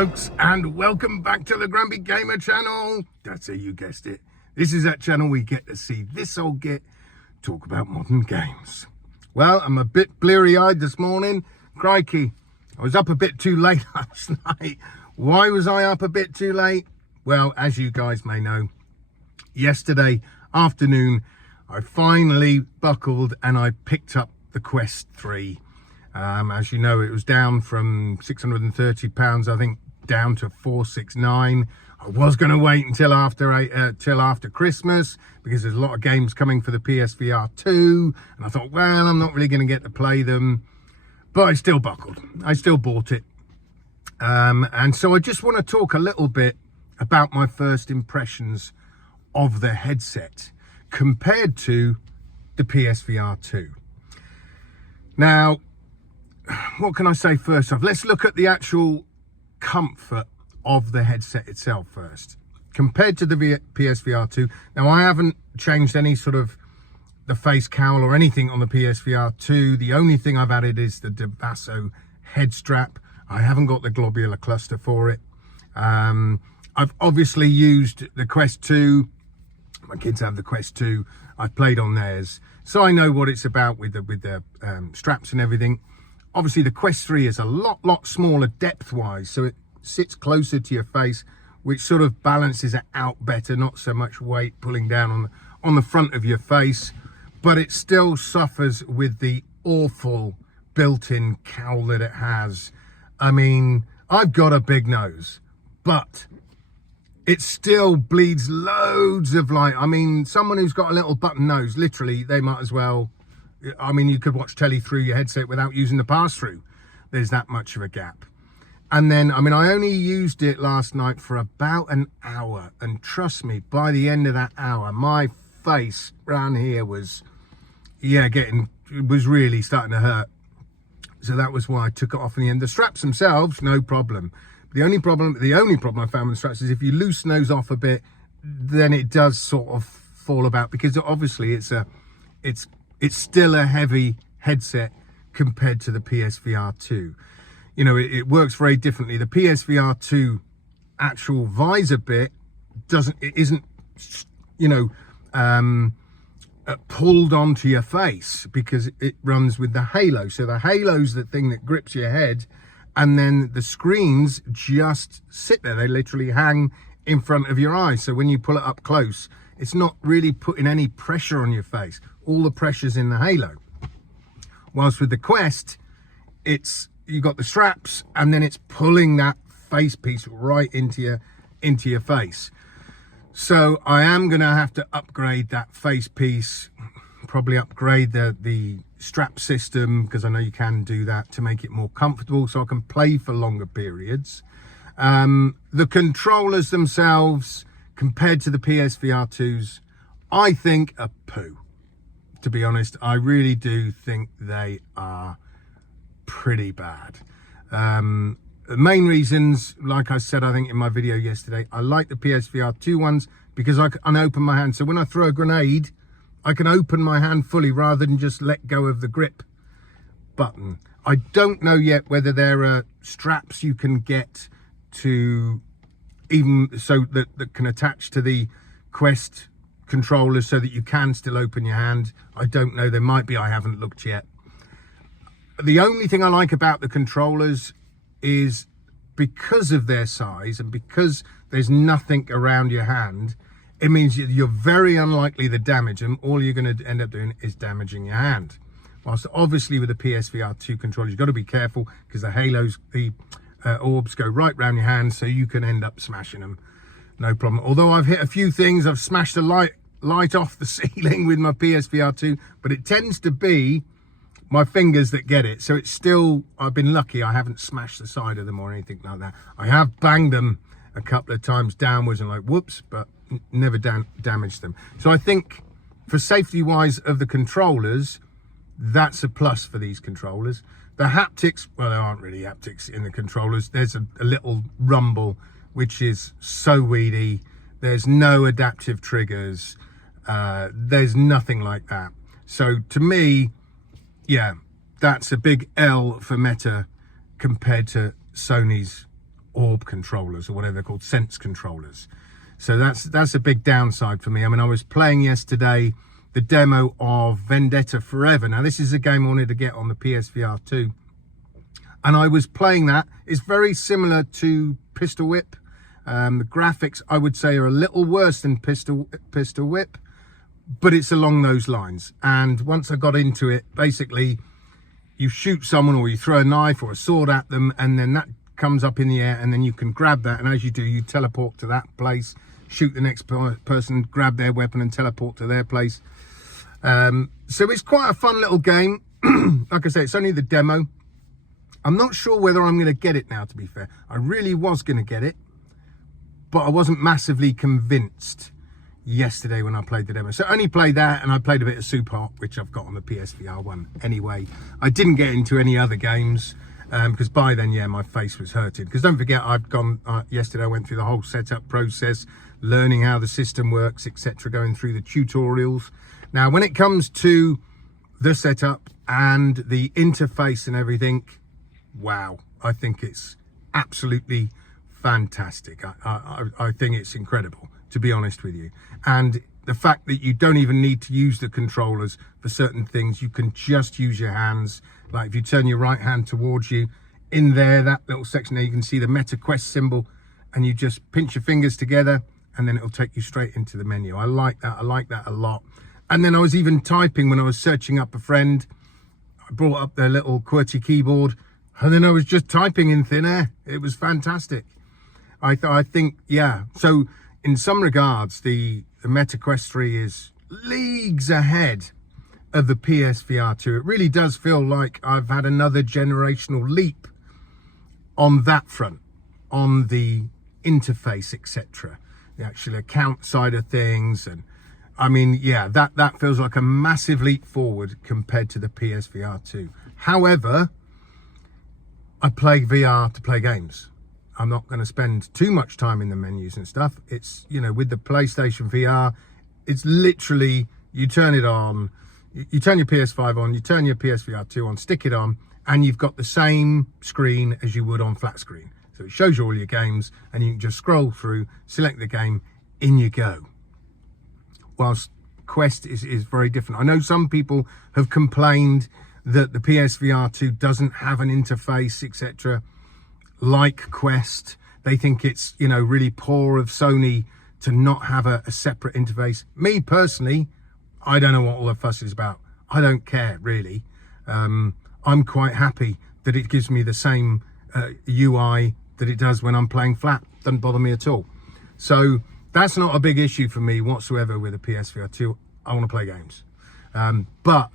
folks, and welcome back to the Grumpy Gamer channel. That's it, you guessed it. This is that channel we get to see this old git talk about modern games. Well, I'm a bit bleary-eyed this morning. Crikey, I was up a bit too late last night. Why was I up a bit too late? Well, as you guys may know, yesterday afternoon I finally buckled and I picked up the Quest 3. As you know, it was down from £630, I think, down to £469. I was going to wait until after Christmas because there's a lot of games coming for the PSVR 2, and I thought, well, I'm not really going to get to play them, but I still buckled. I still bought it, and so I just want to talk a little bit about my first impressions of the headset compared to the PSVR 2. Now, what can I say first off? Let's look at the actual comfort of the headset itself first. Compared to the PSVR 2, now I haven't changed any sort of the face cowl or anything on the PSVR 2. The only thing I've added is the Devasso head strap. I haven't got the globular cluster for it. I've obviously used the Quest 2. My kids have the Quest 2. I've played on theirs, so I know what it's about with the straps and everything. Obviously, the Quest 3 is a lot smaller depth-wise, so it sits closer to your face, which sort of balances it out better. Not so much weight pulling down on the front of your face, but it still suffers with the awful built-in cowl that it has. I mean, I've got a big nose, but it still bleeds loads of light. I mean, someone who's got a little button nose, literally, they might as well... I mean, you could watch telly through your headset without using the pass-through. There's that much of a gap. And then, I mean, I only used it last night for about an hour. And trust me, by the end of that hour, my face around here was, it was really starting to hurt. So that was why I took it off in the end. The straps themselves, no problem. The only problem I found with the straps is if you loosen those off a bit, then it does sort of fall about, because obviously it's still a heavy headset compared to the PSVR 2. You know, it works very differently. The PSVR 2 actual visor bit isn't pulled onto your face because it runs with the halo. So the halo's the thing that grips your head, and then the screens just sit there. They literally hang in front of your eyes. So when you pull it up close, it's not really putting any pressure on your face. All the pressure's in the halo. Whilst with the Quest, you got the straps, and then it's pulling that face piece right into your face. So I am going to have to upgrade that face piece, probably upgrade the strap system, because I know you can do that to make it more comfortable so I can play for longer periods. The controllers themselves, compared to the PSVR 2s, I think are poo. To be honest, I really do think they are pretty bad. The main reasons, like I said, I think in my video yesterday, I like the PSVR 2 ones because I can open my hand. So when I throw a grenade, I can open my hand fully rather than just let go of the grip button. I don't know yet whether there are straps you can get to even so that can attach to the Quest controllers so that you can still open your hand. I don't know, there might be, I haven't looked yet. The only thing I like about the controllers is because of their size and because there's nothing around your hand, it means you're very unlikely to damage them. All you're going to end up doing is damaging your hand. Whilst obviously with the PSVR 2 controllers, you've got to be careful because the halos, the orbs go right round your hand, so you can end up smashing them. No problem. Although I've hit a few things, I've smashed a light off the ceiling with my PSVR 2, but it tends to be my fingers that get it. So it's still, I've been lucky I haven't smashed the side of them or anything like that. I have banged them a couple of times downwards and like, whoops, but never damaged them. So I think for safety wise of the controllers, that's a plus for these controllers. The haptics, well, there aren't really haptics in the controllers. There's a little rumble, which is so weedy. There's no adaptive triggers. There's nothing like that. So to me, yeah, that's a big L for Meta compared to Sony's orb controllers, or whatever they're called, sense controllers. So that's a big downside for me. I mean, I was playing yesterday the demo of Vendetta Forever. Now, this is a game I wanted to get on the PSVR 2. And I was playing that. It's very similar to Pistol Whip. The graphics, I would say, are a little worse than Pistol Whip, but it's along those lines. And once I got into it, basically, you shoot someone or you throw a knife or a sword at them, and then that comes up in the air, and then you can grab that. And as you do, you teleport to that place, shoot the next person, grab their weapon and teleport to their place. So it's quite a fun little game. Like I say, it's only the demo. I'm not sure whether I'm going to get it now, to be fair. I really was going to get it, but I wasn't massively convinced yesterday when I played the demo. So I only played that, and I played a bit of Super Hot, which I've got on the PSVR 1 anyway. I didn't get into any other games because by then, yeah, my face was hurting. Because don't forget, yesterday I went through the whole setup process, learning how the system works, etc., going through the tutorials. Now, when it comes to the setup and the interface and everything, wow, I think it's absolutely fantastic. I think it's incredible, to be honest with you. And the fact that you don't even need to use the controllers for certain things, you can just use your hands. Like if you turn your right hand towards you, in there, that little section there, you can see the MetaQuest symbol, and you just pinch your fingers together and then it'll take you straight into the menu. I like that a lot. And then I was even typing when I was searching up a friend. I brought up their little QWERTY keyboard, and then I was just typing in thin air. It was fantastic. I think, yeah. So in some regards, the MetaQuest 3 is leagues ahead of the PSVR 2. It really does feel like I've had another generational leap on that front, on the interface, etc., the actual account side of things. And I mean, yeah, that feels like a massive leap forward compared to the PSVR 2. However, I play VR to play games. I'm not going to spend too much time in the menus and stuff. It's, you know, with the PlayStation VR, it's literally, you turn it on, you turn your PS5 on, you turn your PSVR 2 on, stick it on, and you've got the same screen as you would on flat screen. So it shows you all your games, and you can just scroll through, select the game, in you go. Whilst Quest is very different. I know some people have complained that the PSVR 2 doesn't have an interface, etc., like Quest. They think it's, you know, really poor of Sony to not have a separate interface. Me personally, I don't know what all the fuss is about. I don't care, really. I'm quite happy that it gives me the same UI that it does when I'm playing flat. Doesn't bother me at all. So that's not a big issue for me whatsoever with a PSVR 2. I want to play games. But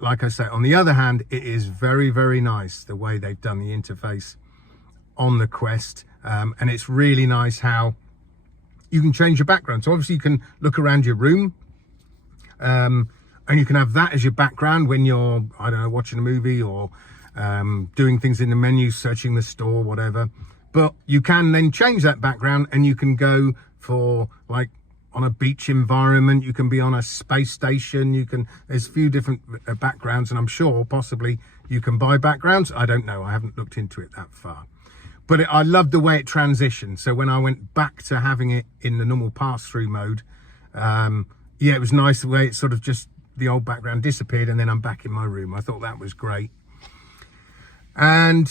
like I say, on the other hand, it is very, very nice the way they've done the interface on the Quest. And it's really nice how you can change your background. So obviously you can look around your room, and you can have that as your background when you're, I don't know, watching a movie or doing things in the menu, searching the store, whatever. But you can then change that background, and you can go for, like, on a beach environment, you can be on a space station, there's a few different backgrounds, and I'm sure possibly you can buy backgrounds. I don't know, I haven't looked into it that far. But I love the way it transitioned. So when I went back to having it in the normal pass-through mode, yeah, it was nice the way it sort of just, the old background disappeared, and then I'm back in my room. I thought that was great. And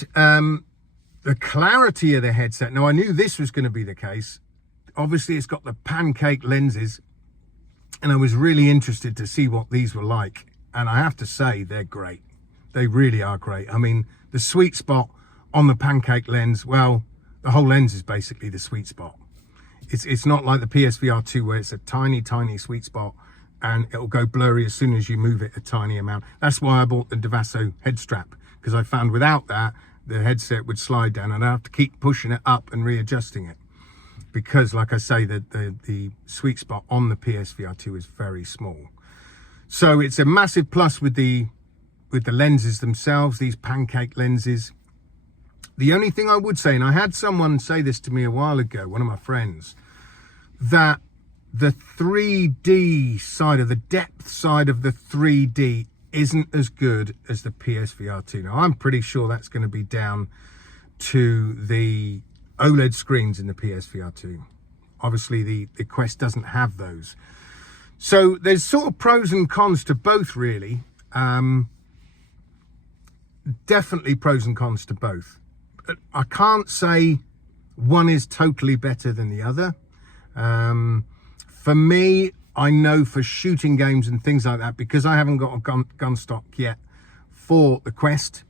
the clarity of the headset, now I knew this was going to be the case. Obviously it's got the pancake lenses, and I was really interested to see what these were like. And I have to say, they're great. They really are great. I mean, the sweet spot on the pancake lens, well, the whole lens is basically the sweet spot. It's not like the PSVR 2 where it's a tiny, tiny sweet spot and it'll go blurry as soon as you move it a tiny amount. That's why I bought the Devasso head strap, because I found without that, the headset would slide down and I'd have to keep pushing it up and readjusting it. Because, like I say, the sweet spot on the PSVR 2 is very small. So it's a massive plus with the lenses themselves, these pancake lenses. The only thing I would say, and I had someone say this to me a while ago, one of my friends, that the 3D side of the depth side of the 3D isn't as good as the PSVR 2. Now, I'm pretty sure that's going to be down to the OLED screens in the PSVR 2. Obviously the Quest doesn't have those. So there's sort of pros and cons to both, really. Definitely pros and cons to both. But I can't say one is totally better than the other. For me, I know for shooting games and things like that, because I haven't got a gun stock yet for the Quest,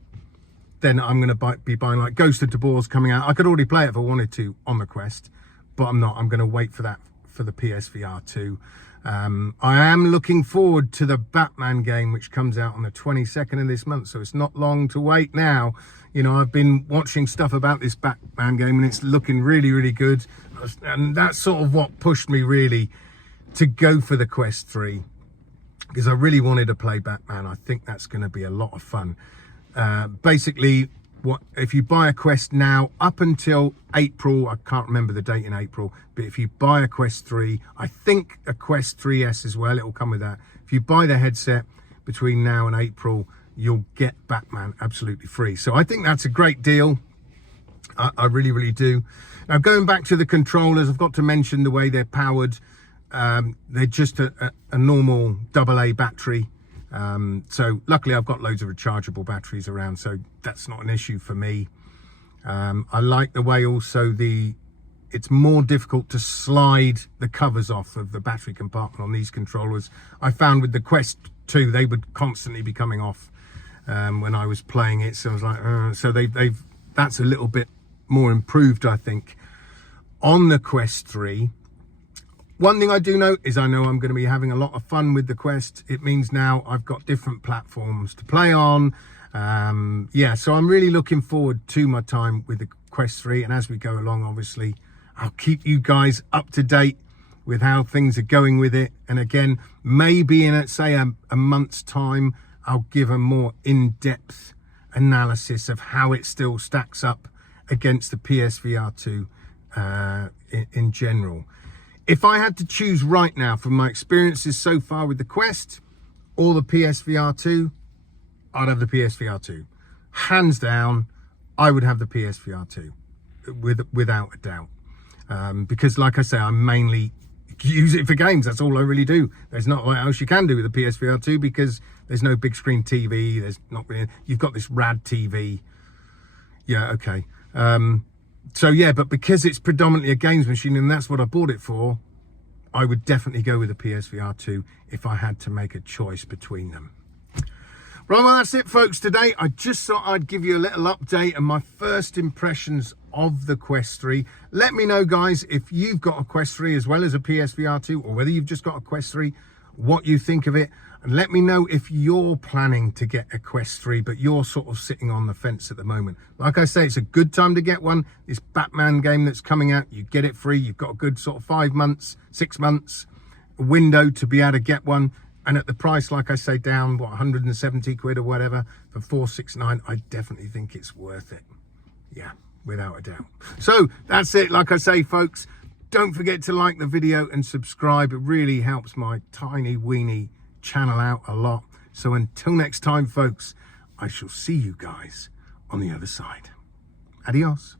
then I'm going to be buying like Ghost of Tabor's coming out. I could already play it if I wanted to on the Quest, but I'm not. I'm going to wait for that for the PSVR 2. I am looking forward to the Batman game, which comes out on the 22nd of this month, so it's not long to wait now. You know, I've been watching stuff about this Batman game and it's looking really, really good, and that's sort of what pushed me really to go for the Quest 3, because I really wanted to play Batman. I think that's going to be a lot of fun. Basically, if you buy a Quest now up until April, I can't remember the date in April, but if you buy a Quest 3, I think a Quest 3S as well, it will come with that. If you buy the headset between now and April, you'll get Batman absolutely free. So I think that's a great deal. I really, really do. Now, going back to the controllers, I've got to mention the way they're powered. They're just a normal AA battery. So luckily I've got loads of rechargeable batteries around, so that's not an issue for me. I like the way also it's more difficult to slide the covers off of the battery compartment on these controllers. I found with the Quest 2, they would constantly be coming off when I was playing it. So I was like, so that's a little bit more improved, I think, on the Quest 3. One thing I do know is I know I'm going to be having a lot of fun with the Quest. It means now I've got different platforms to play on. Yeah, so I'm really looking forward to my time with the Quest 3. And as we go along, obviously, I'll keep you guys up to date with how things are going with it. And again, maybe in, say, a month's time, I'll give a more in-depth analysis of how it still stacks up against the PSVR 2 in general. If I had to choose right now from my experiences so far with the Quest or the PSVR 2, I'd have the PSVR 2. Hands down, I would have the PSVR 2, without a doubt. Because like I say, I mainly use it for games. That's all I really do. There's not what else you can do with the PSVR 2, because there's no big screen TV. There's not really, you've got this rad TV. Yeah, okay. So yeah, but because it's predominantly a games machine and that's what I bought it for, I would definitely go with the PSVR 2 if I had to make a choice between them. Right, well, that's it, folks, today. I just thought I'd give you a little update and my first impressions of the Quest 3. Let me know, guys, if you've got a Quest 3 as well as a PSVR 2, or whether you've just got a Quest 3, what you think of it. And let me know if you're planning to get a Quest 3, but you're sort of sitting on the fence at the moment. Like I say, it's a good time to get one. This Batman game that's coming out, you get it free. You've got a good sort of 5 months, 6 months window to be able to get one. And at the price, like I say, down, what, 170 quid or whatever for 469, I definitely think it's worth it. Yeah, without a doubt. So that's it. Like I say, folks, don't forget to like the video and subscribe. It really helps my tiny weeny channel out a lot. So until next time, folks, I shall see you guys on the other side. Adios.